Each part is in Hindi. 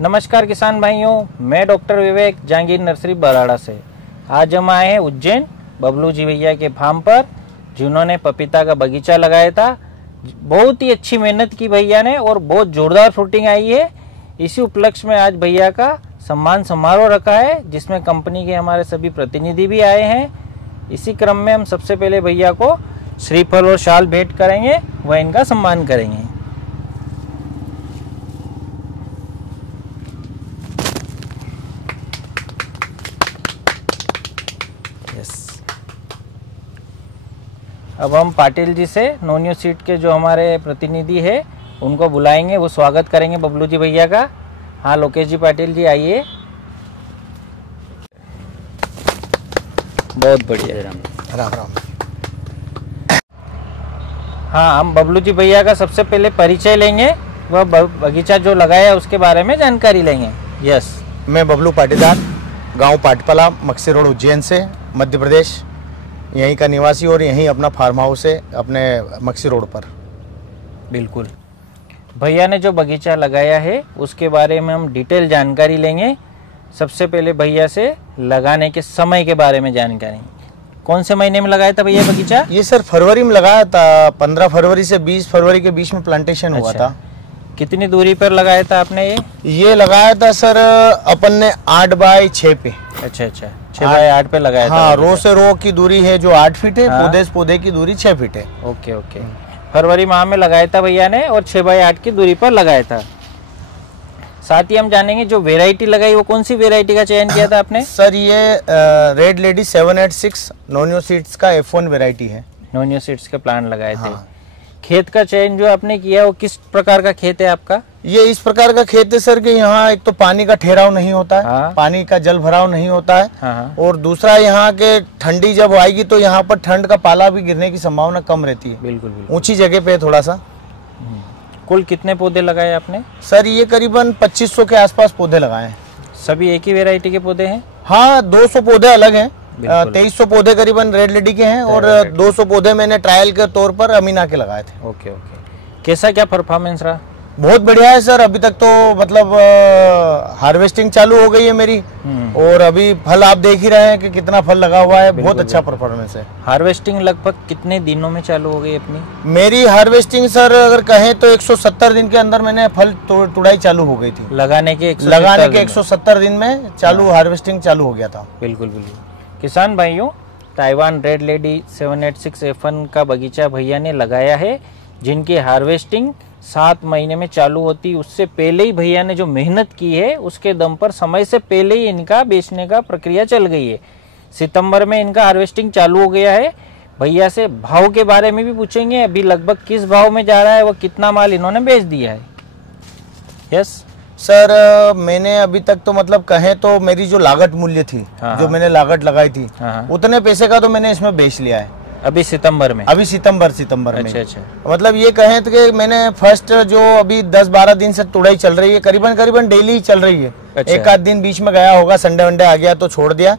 नमस्कार किसान भाइयों, मैं डॉक्टर विवेक जहांगीर नर्सरी बराड़ा से। आज हम आए हैं उज्जैन बबलू जी भैया के फार्म पर, जिन्होंने पपीता का बगीचा लगाया था। बहुत ही अच्छी मेहनत की भैया ने और बहुत जोरदार फ्रूटिंग आई है। इसी उपलक्ष्य में आज भैया का सम्मान समारोह रखा है, जिसमें कंपनी के हमारे सभी प्रतिनिधि भी आए हैं। इसी क्रम में हम सबसे पहले भैया को श्रीफल और शाल भेंट करेंगे, वह इनका सम्मान करेंगे। अब हम पाटिल जी से नोनियो सीट के जो हमारे प्रतिनिधि है उनको बुलाएंगे, वो स्वागत करेंगे बबलू जी भैया का। हाँ लोकेश जी पाटिल जी आइए। बहुत बढ़िया, राम राम। हाँ, हम बबलू जी भैया का सबसे पहले परिचय लेंगे, वह बगीचा जो लगाया है उसके बारे में जानकारी लेंगे। यस, मैं बबलू पाटीदार, गांव पाटपला, मक्सी रोड, उज्जैन से, मध्य प्रदेश, यहीं का निवासी और यहीं अपना फार्म हाउस है अपने मक्सी रोड पर। बिल्कुल। भैया ने जो बगीचा लगाया है उसके बारे में हम डिटेल जानकारी लेंगे। सबसे पहले भैया से लगाने के समय के बारे में जानकारी। कौन से महीने में लगाया था भैया बगीचा? ये सर फरवरी में लगाया था, 15 फरवरी से 20 फरवरी के बीच में प्लांटेशन हुआ था। कितनी दूरी पर लगाया था आपने ये लगाया था सर अपन ने 8 बाय 6 पे। अच्छा, 6 बाय 8 पे लगाया था। हाँ, रो से रो की दूरी है जो 8 फीट है। हाँ? पौधे से पौधे की दूरी 6 फीट है। ओके। फरवरी माह में लगाया था भैया ने और 6 बाय 8 की दूरी पर लगाया था। साथ ही हम जानेंगे जो वेराइटी लगाई वो कौन सी वेराइटी का चयन किया था आपने? सर ये रेड लेडी 786 नोनियो सीड्स का F1 वेराइटी है। नोनियो सीड्स के प्लांट लगाए थे। खेत का चयन जो आपने किया वो किस प्रकार का खेत है आपका? ये इस प्रकार का खेत है सर कि यहाँ एक तो पानी का ठहराव नहीं होता है। हाँ। पानी का जल भराव नहीं होता है। हाँ। और दूसरा यहाँ के ठंडी जब आएगी तो यहाँ पर ठंड का पाला भी गिरने की संभावना कम रहती है। बिल्कुल। ऊंची जगह पे थोड़ा सा। कुल कितने पौधे लगाए आपने? सर ये करीबन 2500 के आसपास पौधे लगाए हैं। सभी एक ही वेराइटी के पौधे हैं? हाँ, 200 पौधे अलग हैं। 2300 पौधे करीबन रेड लेडी के हैं और 200 पौधे मैंने ट्रायल के तौर पर अमीना के लगाए थे। ओके। कैसा क्या परफॉर्मेंस रहा? बहुत बढ़िया है सर। अभी तक तो मतलब हार्वेस्टिंग चालू हो गई है मेरी और अभी फल आप देख ही रहे हैं कि कितना फल लगा हुआ है। बहुत अच्छा परफॉर्मेंस है। हार्वेस्टिंग लगभग कितने दिनों में चालू हो गई अपनी? मेरी हार्वेस्टिंग सर अगर कहें तो 170 दिन के अंदर मैंने फल तुड़ाई चालू हो गई थी। लगाने के 170 दिन में चालू हार्वेस्टिंग चालू हो गया था। बिल्कुल। किसान भाइयों, ताइवान रेड लेडी 786 F1 का बगीचा भैया ने लगाया है, जिनकी हार्वेस्टिंग 7 महीने में चालू होती। उससे पहले ही भैया ने जो मेहनत की है उसके दम पर समय से पहले ही इनका बेचने का प्रक्रिया चल गई है। सितंबर में इनका हार्वेस्टिंग चालू हो गया है। भैया से भाव के बारे में भी पूछेंगे, अभी लगभग किस भाव में जा रहा है, वो कितना माल इन्होंने बेच दिया है। यस सर, मैंने अभी तक तो मतलब कहें तो मेरी जो लागत मूल्य थी, जो मैंने लागत लगाई थी, उतने पैसे का तो मैंने इसमें बेच लिया है। अभी सितंबर में? अभी सितंबर में। अच्छा। मतलब ये कहें तो कि मैंने फर्स्ट जो अभी 10-12 दिन से तुड़ाई चल रही है, करीबन डेली ही चल रही है। अच्छा। एक आध दिन बीच में गया होगा, संडे वनडे आ गया तो छोड़ दिया,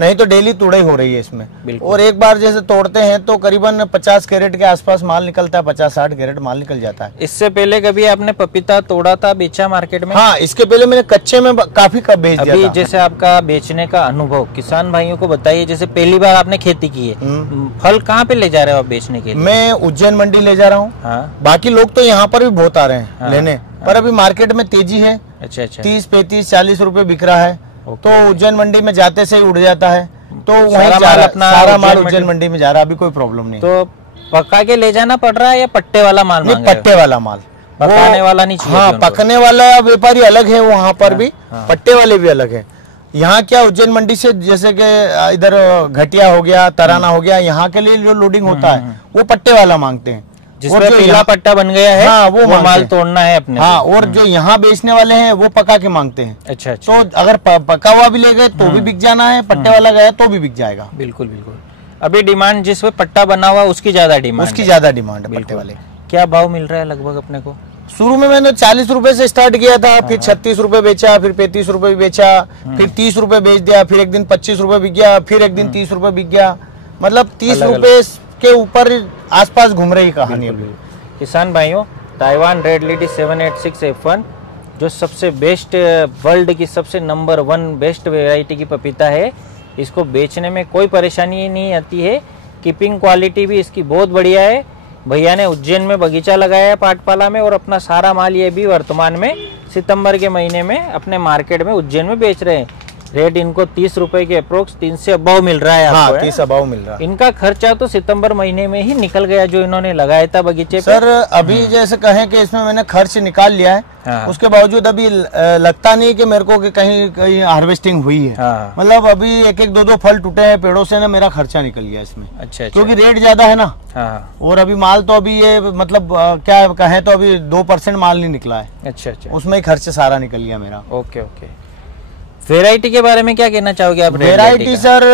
नहीं तो डेली तुड़ाई हो रही है इसमें। और एक बार जैसे तोड़ते हैं तो करीबन 50 कैरेट के आसपास माल निकलता है। 50-60 कैरेट माल निकल जाता है। इससे पहले कभी आपने पपीता तोड़ा था, बेचा मार्केट में? हाँ, इसके पहले मैंने कच्चे में काफी कब बेच दिया था। जैसे आपका बेचने का अनुभव किसान भाइयों को बताइए। जैसे पहली बार आपने खेती की है, फल कहाँ पे ले जा रहे हो आप बेचने के लिए? मैं उज्जैन मंडी ले जा रहा हूँ। बाकी लोग तो यहाँ पर भी बहुत आ रहे हैं लेने, पर अभी मार्केट में तेजी है। अच्छा। 30, 35, 40 रुपए बिक रहा है। तो उज्जैन मंडी में जाते से ही उड़ जाता है, तो वहीं सारा माल उज्जैन मंडी में जा रहा है। अभी कोई प्रॉब्लम नहीं। तो पका के ले जाना पड़ रहा है या पट्टे वाला माल? नहीं, पट्टे वाला माल। पकाने वाला नहीं चाहिए? हाँ, पकने वाला व्यापारी अलग है वहाँ पर भी, पट्टे वाले भी अलग है। यहाँ क्या उज्जैन मंडी से जैसे कि इधर घटिया हो गया, तराना हो गया, यहाँ के लिए जो लोडिंग होता है वो पट्टे वाला मांगते हैं, जिसमें पीला पट्टा बन गया है। हाँ, वो माल तोड़ना है अपने। हाँ, और जो यहाँ बेचने वाले हैं वो पका के मांगते हैं। अच्छा। तो अगर पका हुआ भी ले गए तो भी बिक जाना है, पट्टे वाला गया तो भी बिक जाएगा। बिल्कुल। अभी डिमांड जिस पे पट्टा बना हुआ उसकी ज्यादा डिमांड है पट्टे वाले। क्या भाव मिल रहा है लगभग अपने को? शुरू में मैंने 40 रुपए से स्टार्ट किया था, फिर 36 रुपए बेचा, फिर 35 रुपए भी बेचा, फिर 30 रुपए बेच दिया, फिर एक दिन 25 रुपए बिक गया, फिर एक दिन 30 रुपए बिक गया। मतलब 30 रुपए के ऊपर आसपास घूम रही कहानी। किसान भाइयों, ताइवान रेड लेडी 786 F1 जो सबसे बेस्ट, वर्ल्ड की सबसे नंबर 1 बेस्ट वैरायटी की पपीता है। इसको बेचने में कोई परेशानी नहीं आती है। कीपिंग क्वालिटी भी इसकी बहुत बढ़िया है। भैया ने उज्जैन में बगीचा लगाया है पाटपाला में, और अपना सारा माल ये भी वर्तमान में सितंबर के महीने में अपने मार्केट में उज्जैन में बेच रहे हैं। रेट इनको 30 रुपए के अप्रोक्स 3 से अबाव मिल रहा है आपको। 30 अबाव मिल रहा है। इनका खर्चा तो सितंबर महीने में ही निकल गया जो इन्होंने लगाया था बगीचे पे। सर अभी जैसे कहें कि इसमें मैंने खर्च निकाल लिया है, हाँ। उसके बावजूद अभी लगता नहीं कि मेरे को कि कहीं कहीं हार्वेस्टिंग हुई है। हाँ। मतलब अभी एक एक दो फल टूटे हैं पेड़ों से ना, मेरा खर्चा निकल गया इसमें। अच्छा। क्योंकि रेट ज्यादा है ना। हाँ। और अभी माल तो अभी ये मतलब क्या कहें तो अभी 2% माल नहीं निकला है। अच्छा, उसमें ही खर्च सारा निकल गया मेरा। Okay okay. वेराइटी के बारे में क्या कहना चाहोगे आप? वेराइटी सर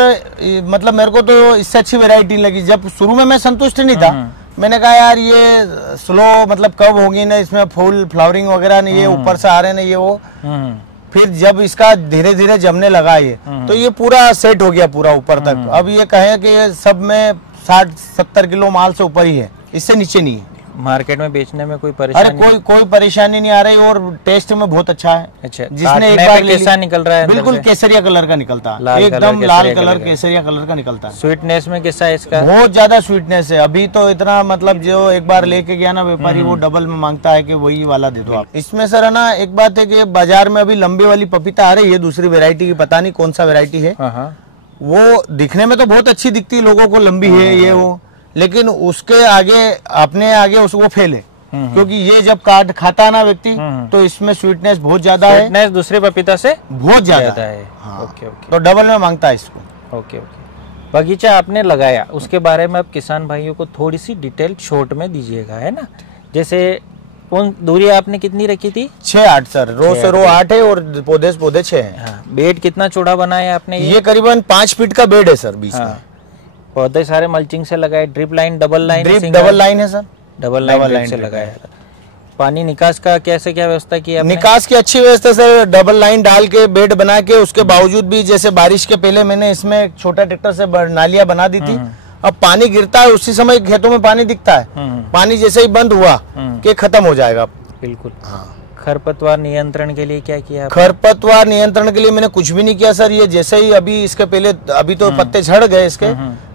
मतलब मेरे को तो इससे अच्छी वेराइटी लगी। जब शुरू में मैं संतुष्ट नहीं था, मैंने कहा यार ये स्लो मतलब कब होगी ना, इसमें फूल फ्लावरिंग वगैरह नहीं, ये ऊपर से आ रहे ना ये वो। फिर जब इसका धीरे धीरे जमने लगा ये, तो ये पूरा सेट हो गया पूरा ऊपर तक। अब ये कहें कि ये सब में 60-70 किलो माल से ऊपर ही है, इससे नीचे नहीं है। मार्केट में बेचने में कोई परेशानी? अरे कोई परेशानी नहीं आ रही, और टेस्ट में बहुत अच्छा है। अच्छा, जिसने एक बार कैसा निकल रहा है? बिल्कुल केसरिया कलर का निकलता है, एकदम लाल कलर केसरिया कलर का निकलता है। स्वीटनेस में कैसा है इसका? बहुत ज्यादा स्वीटनेस है। अभी तो इतना मतलब जो एक बार लेके गया ना व्यापारी, वो डबल में मांगता है कि वही वाला दे दो आप। इसमें सर है ना, एक बात है कि बाजार में अभी लंबी वाली पपीता आ रही है दूसरी वेरायटी की, पता नहीं कौन सा वेरायटी है। वो दिखने में तो बहुत अच्छी दिखती है लोगों को, लंबी है ये वो, लेकिन उसके आगे अपने आगे उसको फेल है। क्योंकि ये जब काट खाता है ना व्यक्ति, तो इसमें स्वीटनेस बहुत ज्यादा है। स्वीटनेस दूसरे पपीता से बहुत ज्यादा है। हाँ। Okay okay. तो डबल में मांगता है इसको। Okay okay. बगीचा आपने लगाया, उसके बारे में अब किसान भाइयों को थोड़ी सी डिटेल शॉर्ट में दीजिएगा, है ना। जैसे कौन दूरी आपने कितनी रखी थी? 6-8 सर, रो से रो 8 है और पौधे से पौधे 6 है। हाँ। बेड कितना चौड़ा बनाया आपने? ये करीबन 5 फीट का बेड है सर बीच में। पौधे सारे मल्चिंग से लगाए, drip line double line? Drip double line है सर, डबल लाइन से लगाया था। पानी निकास का कैसे क्या व्यवस्था की आपने? निकास की अच्छी व्यवस्था सर, डबल लाइन डाल के बेड बना के, उसके बावजूद भी जैसे बारिश के पहले मैंने इसमें एक छोटा ट्रैक्टर से नालियां बना दी थी। अब पानी गिरता है उसी समय खेतों में पानी दिखता है, पानी जैसे ही बंद हुआ कि खत्म हो जाएगा। बिल्कुल। हाँ। खरपतवार नियंत्रण के लिए क्या किया? खरपतवार नियंत्रण के लिए मैंने कुछ भी नहीं किया सर। ये जैसे ही अभी इसके पहले, अभी तो पत्ते झड़ गए इसके,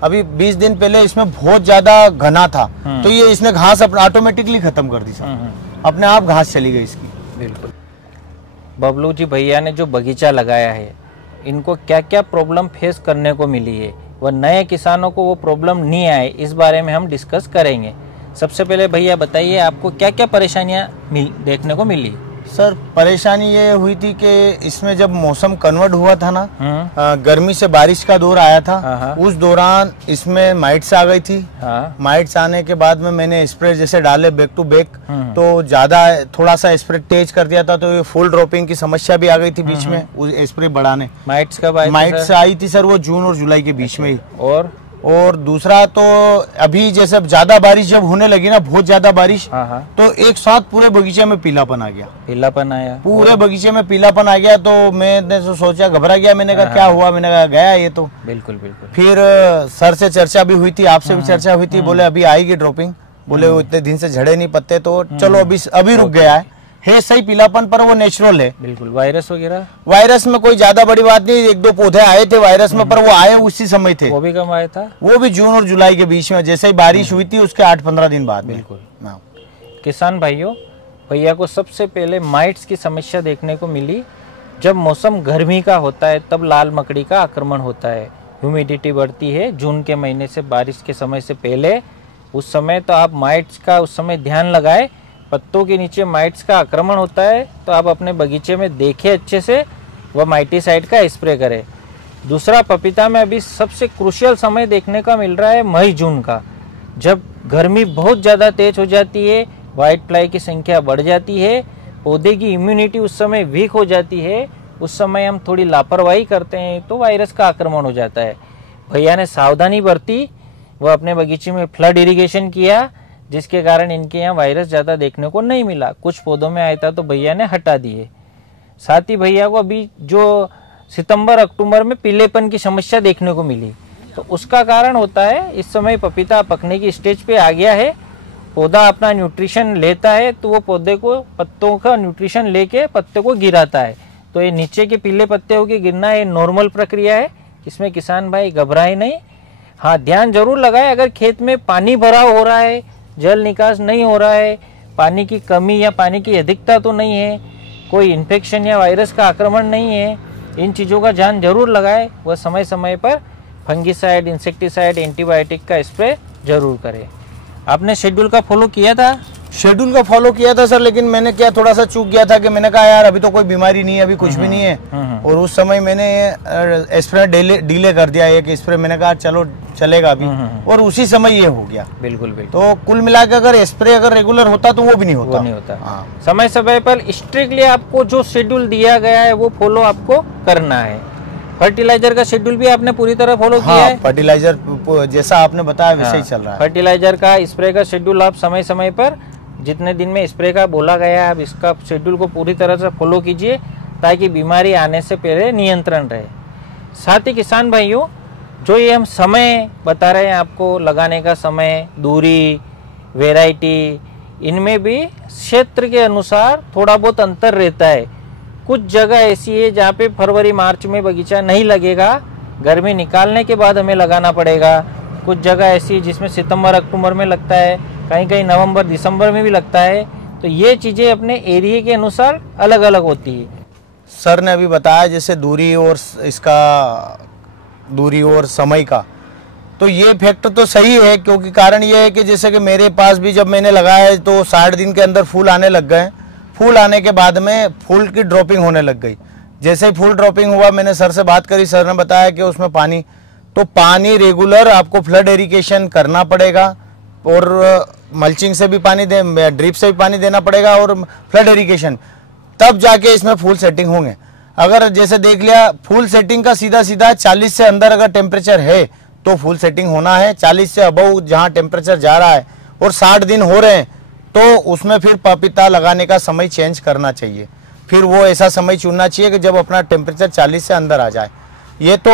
अभी 20 दिन पहले इसमें बहुत ज्यादा घना था, तो ये इसने घास ऑटोमेटिकली खत्म कर दी सर, अपने आप घास चली गई इसकी। बिल्कुल। बबलू जी भैया ने जो बगीचा लगाया है, इनको क्या क्या प्रॉब्लम फेस करने को मिली है, वह नए किसानों को वो प्रॉब्लम नहीं आए, इस बारे में हम डिस्कस करेंगे। सबसे पहले भैया बताइए, आपको क्या क्या परेशानियां देखने को मिली? सर परेशानी ये हुई थी कि इसमें जब मौसम कन्वर्ट हुआ था ना, गर्मी से बारिश का दौर आया था, उस दौरान इसमें माइट्स आ गई थी। माइट्स आने के बाद में मैंने स्प्रे जैसे डाले बैक टू बैक, तो ज्यादा थोड़ा सा स्प्रे तेज कर दिया था, तो ये फुल ड्रॉपिंग की समस्या भी आ गई थी बीच में स्प्रे बढ़ाने। माइट्स कब आई? माइट्स आई थी सर वो जून और जुलाई के बीच में ही। और दूसरा तो अभी जैसे ज्यादा बारिश जब होने लगी ना, बहुत ज्यादा बारिश, तो एक साथ पूरे बगीचे में पीलापन आ गया। पीलापन आया पूरे बगीचे में, पीलापन आ गया। तो मैंने सोचा, घबरा गया, मैंने कहा क्या हुआ, मैंने कहा गया ये तो। बिल्कुल बिल्कुल। फिर सर से चर्चा भी हुई थी, आपसे भी चर्चा हुई थी, बोले अभी आएगी ड्रॉपिंग, बोले वो इतने दिन से झड़े नहीं पत्ते, तो चलो अभी रुक गया है सही पीलापन, पर वो नेचुरल है। बिल्कुल। वायरस वगैरह? वायरस में कोई ज्यादा बड़ी बात नहीं, 1-2 पौधे आए थे वायरस में, पर वो आए उसी समय थे। वो भी कम आया था? वो भी जून और जुलाई के बीच में, जैसे ही बारिश हुई थी उसके 8-15 दिन बाद। बिल्कुल। किसान भाइयों, भैया को सबसे पहले माइट्स की समस्या देखने को मिली। जब मौसम गर्मी का होता है तब लाल मकड़ी का आक्रमण होता है, ह्यूमिडिटी बढ़ती है जून के महीने से, बारिश के समय से पहले, उस समय तो आप माइट्स का उस समय ध्यान लगाए। पत्तों के नीचे माइट्स का आक्रमण होता है तो आप अपने बगीचे में देखें अच्छे से, वह माइटीसाइड का स्प्रे करें। दूसरा, पपीता में अभी सबसे क्रूशियल समय देखने का मिल रहा है मई जून का, जब गर्मी बहुत ज़्यादा तेज हो जाती है, वाइट फ्लाई की संख्या बढ़ जाती है, पौधे की इम्यूनिटी उस समय वीक हो जाती है, उस समय हम थोड़ी लापरवाही करते हैं तो वायरस का आक्रमण हो जाता है। भैया ने सावधानी बरती, वह अपने बगीचे में फ्लड इरिगेशन किया, जिसके कारण इनके यहाँ वायरस ज़्यादा देखने को नहीं मिला। कुछ पौधों में आया था तो भैया ने हटा दिए। साथ ही भैया को अभी जो सितंबर अक्टूबर में पीलेपन की समस्या देखने को मिली, तो उसका कारण होता है इस समय पपीता पकने की स्टेज पे आ गया है पौधा अपना न्यूट्रिशन लेता है तो वो पौधे को पत्तों का न्यूट्रिशन लेके पत्ते को गिराता है। तो ये नीचे के पीले पत्ते होके गिरना ये नॉर्मल प्रक्रिया है, इसमें किसान भाई घबराए नहीं। हाँ, ध्यान जरूर लगाए, अगर खेत में पानी भराव हो रहा है, जल निकास नहीं हो रहा है, पानी की कमी या पानी की अधिकता तो नहीं है, कोई इन्फेक्शन या वायरस का आक्रमण नहीं है, इन चीज़ों का ध्यान जरूर लगाए। वह समय समय पर फंगिसाइड, इंसेक्टिसाइड, एंटीबायोटिक का स्प्रे जरूर करें। आपने शेड्यूल का फॉलो किया था? शेड्यूल का फॉलो किया था सर, लेकिन मैंने क्या थोड़ा सा चूक गया था कि मैंने कहा यार अभी तो कोई बीमारी नहीं है, अभी कुछ भी नहीं है, और उस समय मैंने स्प्रे डिले कर दिया एक स्प्रे, मैंने कहा चलो चलेगा अभी, और उसी समय ये हो गया। बिल्कुल बिल्कुल। तो कुल मिला के अगर स्प्रे अगर रेगुलर होता तो वो भी नहीं होता। वो नहीं होता। हाँ। समय समय पर स्ट्रिक्टली आपको जो शेड्यूल दिया गया है वो फॉलो आपको करना है। फर्टिलाइजर का शेड्यूल भी आपने पूरी तरह फॉलो किया है? फर्टिलाइजर जैसा आपने बताया वैसे ही चल रहा है। फर्टिलाइजर का स्प्रे का शेड्यूल आप समय समय पर जितने दिन में स्प्रे का बोला गया है आप इसका शेड्यूल को पूरी तरह से फॉलो कीजिए, ताकि बीमारी आने से पहले नियंत्रण रहे। साथ ही किसान भाइयों, जो ये हम समय बता रहे हैं आपको, लगाने का समय, दूरी, वैरायटी, इनमें भी क्षेत्र के अनुसार थोड़ा बहुत अंतर रहता है। कुछ जगह ऐसी है जहाँ पे फरवरी मार्च में बगीचा नहीं लगेगा, गर्मी निकालने के बाद हमें लगाना पड़ेगा। कुछ जगह ऐसी है जिसमें सितंबर अक्टूबर में लगता है, कहीं कहीं नवंबर दिसंबर में भी लगता है। तो ये चीज़ें अपने एरिया के अनुसार अलग अलग होती है। सर ने अभी बताया जैसे दूरी और समय का, तो ये फैक्टर तो सही है, क्योंकि कारण ये है कि जैसे कि मेरे पास भी जब मैंने लगाया तो 60 दिन के अंदर फूल आने लग गए। फूल आने के बाद में फूल की ड्रॉपिंग होने लग गई। जैसे ही फूल ड्रॉपिंग हुआ, मैंने सर से बात करी, सर ने बताया कि उसमें पानी रेगुलर आपको फ्लड इरिगेशन करना पड़ेगा, और मल्चिंग से भी पानी ड्रिप से भी पानी देना पड़ेगा, और फ्लड इरिगेशन, तब जाके इसमें फुल सेटिंग होंगे। अगर जैसे देख लिया फुल सेटिंग का सीधा 40 से अंदर अगर टेम्परेचर है तो फुल सेटिंग होना है। 40 से अबव जहाँ टेम्परेचर जा रहा है और 60 दिन हो रहे हैं तो उसमें फिर पपीता लगाने का समय चेंज करना चाहिए। फिर वो ऐसा समय चुनना चाहिए कि जब अपना टेम्परेचर 40 से अंदर आ जाए। ये तो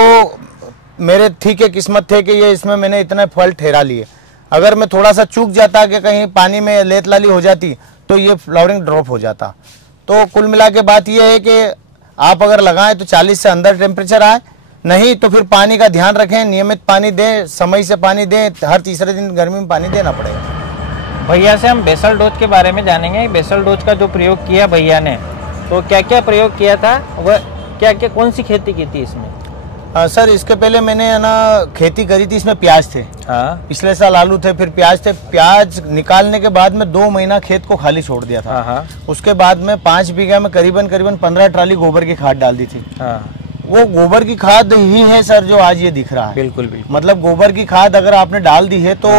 मेरे ठीक है किस्मत थे कि ये इसमें मैंने इतने फल ठहरा लिए। अगर मैं थोड़ा सा चूक जाता कि कहीं पानी में लेत लाली हो जाती तो ये फ्लावरिंग ड्रॉप हो जाता। तो कुल मिला के बात ये है कि आप अगर लगाएं तो 40 से अंदर टेम्परेचर आए, नहीं तो फिर पानी का ध्यान रखें, नियमित पानी दें, समय से पानी दें, हर तीसरे दिन गर्मी में पानी देना पड़ेगा। भैया से हम बेसल डोज के बारे में जानेंगे। बेसल डोज का जो प्रयोग किया भैया ने, तो क्या क्या प्रयोग किया था, वह क्या क्या कौन सी खेती की थी इसमें? सर इसके पहले मैंने ना खेती करी थी, इसमें प्याज थे। हाँ। पिछले साल आलू थे, फिर प्याज थे। प्याज निकालने के बाद में 2 महीना खेत को खाली छोड़ दिया था। हाँ। उसके बाद में 5 बीघा में करीबन 15 ट्राली गोबर की खाद डाल दी थी। हाँ। वो गोबर की खाद ही है सर जो आज ये दिख रहा है। बिल्कुल बिल्कुल। मतलब गोबर की खाद अगर आपने डाल दी है तो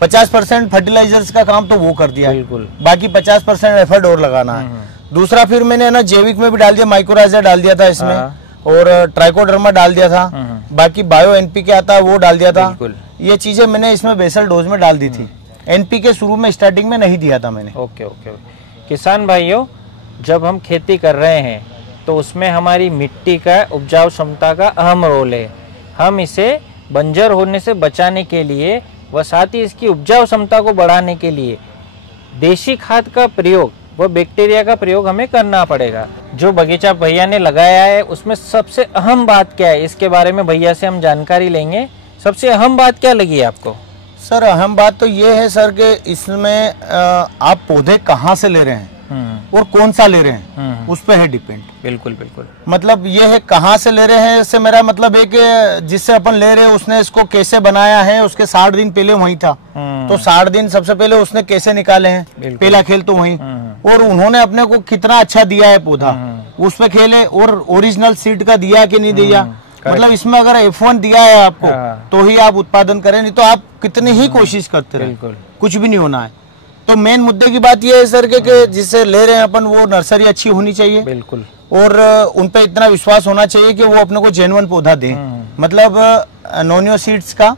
50% फर्टिलाइजर्स का काम तो वो कर दिया, बिल्कुल। बाकी 50% एफर्ट और लगाना है। दूसरा फिर मैंने ना जैविक में भी डाल दिया, माइक्रोराइजर डाल दिया था इसमें, और ट्राइकोडर्मा डाल दिया था, बाकी बायो एनपीके आता है वो डाल दिया था। ये चीजें मैंने इसमें बेसल डोज में डाल दी थी। एनपीके शुरू में स्टार्टिंग में नहीं दिया था मैंने। Okay okay. किसान भाइयों, जब हम खेती कर रहे हैं तो उसमें हमारी मिट्टी का उपजाऊ क्षमता का अहम रोल है। हम इसे बंजर होने से बचाने के लिए व साथ ही इसकी उपजाऊ क्षमता को बढ़ाने के लिए देशी खाद का प्रयोग व बैक्टीरिया का प्रयोग हमें करना पड़ेगा। जो बगीचा भैया ने लगाया है उसमें सबसे अहम बात क्या है, इसके बारे में भैया से हम जानकारी लेंगे। सबसे अहम बात क्या लगी आपको? सर अहम बात तो ये है सर कि इसमें आप पौधे कहाँ से ले रहे हैं और कौन सा ले रहे हैं, उस पे है डिपेंड। बिल्कुल बिल्कुल। मतलब ये है कहाँ से ले रहे हैं, इससे मेरा मतलब है कि जिससे अपन ले रहे हैं उसने इसको कैसे बनाया है, उसके 60 दिन पहले वही था, तो 60 दिन सबसे पहले उसने कैसे निकाले हैं, पहला खेल तो वही, और उन्होंने अपने को कितना अच्छा दिया है पौधा, उस पे खेले, और ओरिजिनल सीड का दिया कि नहीं दिया। मतलब इसमें अगर F1 दिया है आपको तो ही आप उत्पादन करें, नहीं तो आप कितनी ही कोशिश करते रहे कुछ भी नहीं होना है। तो मेन मुद्दे की बात यह है सर कि जिससे ले रहे हैं अपन वो नर्सरी अच्छी होनी चाहिए, बिल्कुल, और उन पे इतना विश्वास होना चाहिए कि वो अपने को जेन्युइन पौधा दें। मतलब नोनियो सीड्स का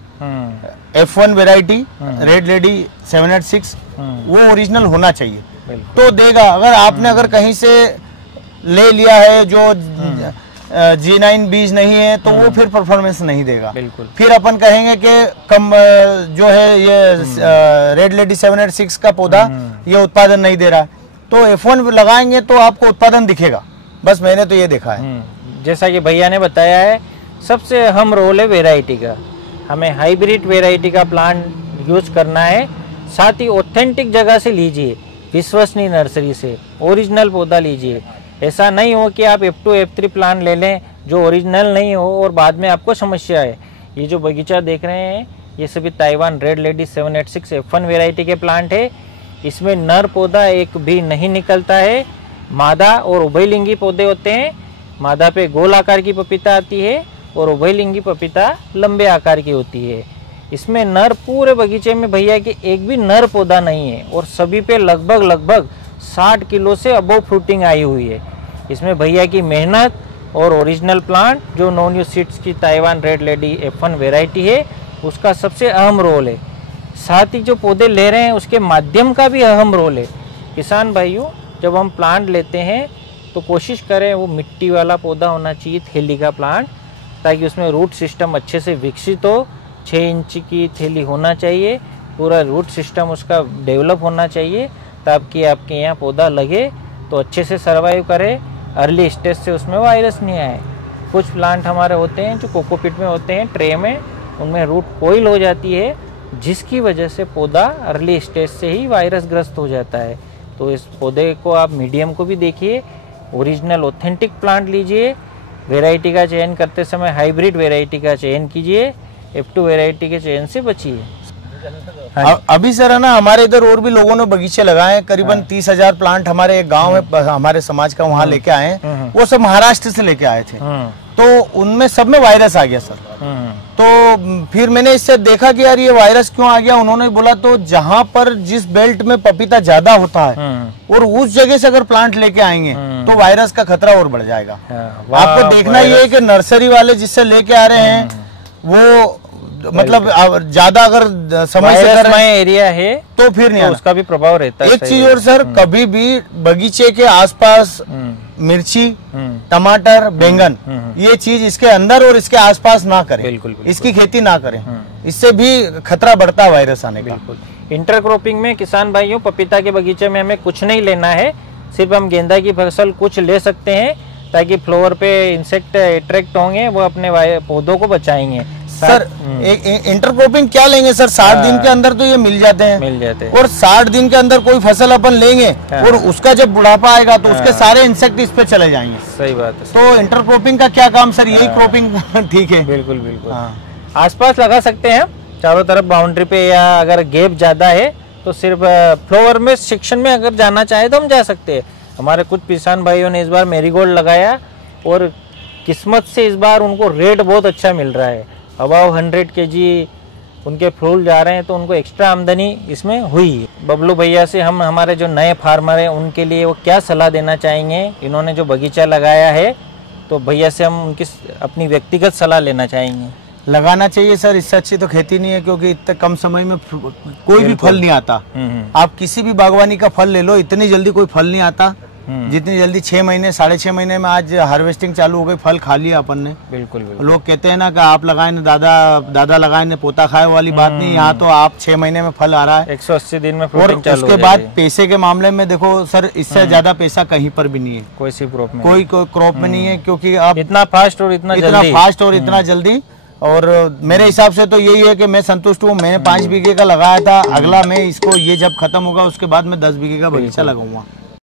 F1 वैरायटी रेड लेडी 786 वो ओरिजिनल होना चाहिए तो देगा। अगर आपने अगर कहीं से ले लिया है जो G9 बीज नहीं है तो वो फिर परफॉर्मेंस नहीं देगा। बिल्कुल। फिर अपन कहेंगे कि कम जो है ये रेड लेडी 786 का पौधा ये उत्पादन नहीं दे रहा, तो F1 लगाएंगे तो आपको उत्पादन दिखेगा। बस मैंने तो ये देखा है। जैसा कि भैया ने बताया है, सबसे अहम रोल है वेराइटी का। हमें हाइब्रिड वेराइटी का प्लांट यूज करना है, साथ ही ऑथेंटिक जगह से लीजिए, विश्वसनीय नर्सरी से ओरिजिनल पौधा लीजिए। ऐसा नहीं हो कि आप F2 F3 प्लांट ले लें जो ओरिजिनल नहीं हो और बाद में आपको समस्या है। ये जो बगीचा देख रहे हैं ये सभी Taiwan red lady 786 F1 variety के प्लांट है। इसमें नर पौधा एक भी नहीं निकलता है, मादा और उभयलिंगी पौधे होते हैं। मादा पे गोल आकार की पपीता आती है और उभयलिंगी पपीता लंबे आकार की होती है। इसमें नर पूरे बगीचे में भैया कि एक भी नर पौधा नहीं है और सभी पे लगभग 60 किलो से अबव फ्रूटिंग आई हुई है। इसमें भैया की मेहनत और ओरिजिनल प्लांट जो नो न्यू सीड्स की Taiwan red lady F1 variety है उसका सबसे अहम रोल है। साथ ही जो पौधे ले रहे हैं उसके माध्यम का भी अहम रोल है। किसान भाइयों, जब हम प्लांट लेते हैं तो कोशिश करें वो मिट्टी वाला पौधा होना चाहिए, थैली का प्लांट, ताकि उसमें रूट सिस्टम अच्छे से विकसित हो। 6 इंच की थैली होना चाहिए, पूरा रूट सिस्टम उसका डेवलप होना चाहिए, ताकि आपके यहाँ पौधा लगे तो अच्छे से सर्वाइव करे, अर्ली स्टेज से उसमें वायरस नहीं आए। कुछ प्लांट हमारे होते हैं जो कोकोपीट में होते हैं, ट्रे में, उनमें रूट कोइल हो जाती है, जिसकी वजह से पौधा अर्ली स्टेज से ही वायरस ग्रस्त हो जाता है। तो इस पौधे को आप मीडियम को भी देखिए, ओरिजिनल ऑथेंटिक प्लांट लीजिए। वेराइटी का चयन करते समय हाइब्रिड वेराइटी का चयन कीजिए, F2 वेराइटी के चयन से बचिए। अभी सर है ना, हमारे इधर और भी लोगों ने बगीचे लगाए हैं, करीबन 30,000 प्लांट हमारे एक गांव है हमारे समाज का, वहाँ लेके आए हैं। वो सब महाराष्ट्र से लेके आए थे, तो उनमें सब में वायरस आ गया सर। तो फिर मैंने इससे देखा कि यार ये वायरस क्यों आ गया। उन्होंने बोला तो जहाँ पर जिस बेल्ट में पपीता ज्यादा होता है और उस जगह से अगर प्लांट लेके आएंगे तो वायरस का खतरा और बढ़ जाएगा। आपको देखना ये है कि नर्सरी वाले जिससे लेके आ रहे हैं वो मतलब ज्यादा अगर समय से कर रहे हैं एरिया है तो फिर नहीं, उसका भी प्रभाव रहता है। एक चीज और सर, कभी भी बगीचे के आसपास मिर्ची, टमाटर, बैंगन, ये चीज इसके अंदर और इसके आसपास ना करें। बिल्कुल। इसकी खेती ना करें, इससे भी खतरा बढ़ता है वायरस आने का। बिल्कुल। इंटरक्रॉपिंग में किसान भाइयों, पपीता के बगीचे में हमें कुछ नहीं लेना है, सिर्फ हम गेंदा की फसल कुछ ले सकते हैं, ताकि फ्लावर पे इंसेक्ट अट्रैक्ट होंगे, वो अपने पौधों को बचाएंगे। सर एक इंटरक्रॉपिंग क्या लेंगे सर, 60 दिन के अंदर तो ये मिल जाते हैं। और 60 दिन के अंदर कोई फसल अपन लेंगे और उसका जब बुढ़ापा आएगा तो उसके सारे इंसेक्ट इस पे चले जाएंगे। सही बात है। तो इंटरक्रॉपिंग का क्या काम सर, यही क्रॉपिंग ठीक है। बिल्कुल बिल्कुल। आसपास लगा सकते हैं चारों तरफ बाउंड्री पे, या अगर गैप ज्यादा है तो सिर्फ फ्लावर में सेक्शन में अगर जाना चाहे तो हम जा सकते हैं। हमारे कुछ किसान भाइयों ने इस बार मेरीगोल्ड लगाया और किस्मत से इस बार उनको रेट बहुत अच्छा मिल रहा है, अबाव 100 kg उनके फूल जा रहे हैं, तो उनको एक्स्ट्रा आमदनी इसमें हुई। बबलू भैया से हम हमारे जो नए फार्मर हैं उनके लिए वो क्या सलाह देना चाहेंगे। इन्होंने जो बगीचा लगाया है तो भैया से हम उनकी अपनी व्यक्तिगत सलाह लेना चाहेंगे। लगाना चाहिए सर, इससे अच्छी तो खेती नहीं है, क्योंकि इतने कम समय में कोई भी फल नहीं आता। आप किसी भी बागवानी का फल ले लो, इतनी जल्दी कोई फल नहीं आता जितनी जल्दी 6 महीने 6.5 महीने में आज हार्वेस्टिंग चालू हो गई, फल खा लिया अपन ने। बिल्कुल। लोग कहते हैं ना कि आप लगाए ने दादा लगाए ने पोता खाए वाली बात नहीं, यहाँ तो आप 6 महीने में फल आ रहा है, 180 दिन में। और उसके बाद पैसे के मामले में देखो सर, इससे ज्यादा पैसा कहीं पर भी नहीं है, कोई क्रॉप में नहीं है, क्योंकि आप इतना फास्ट और इतना जल्दी। और मेरे हिसाब से तो यही है कि मैं संतुष्ट हूँ। मैंने 5 बीघे का लगाया था, अगला मैं इसको ये जब खत्म होगा उसके बाद मैं 10 बीघे का बगीचा लगाऊंगा।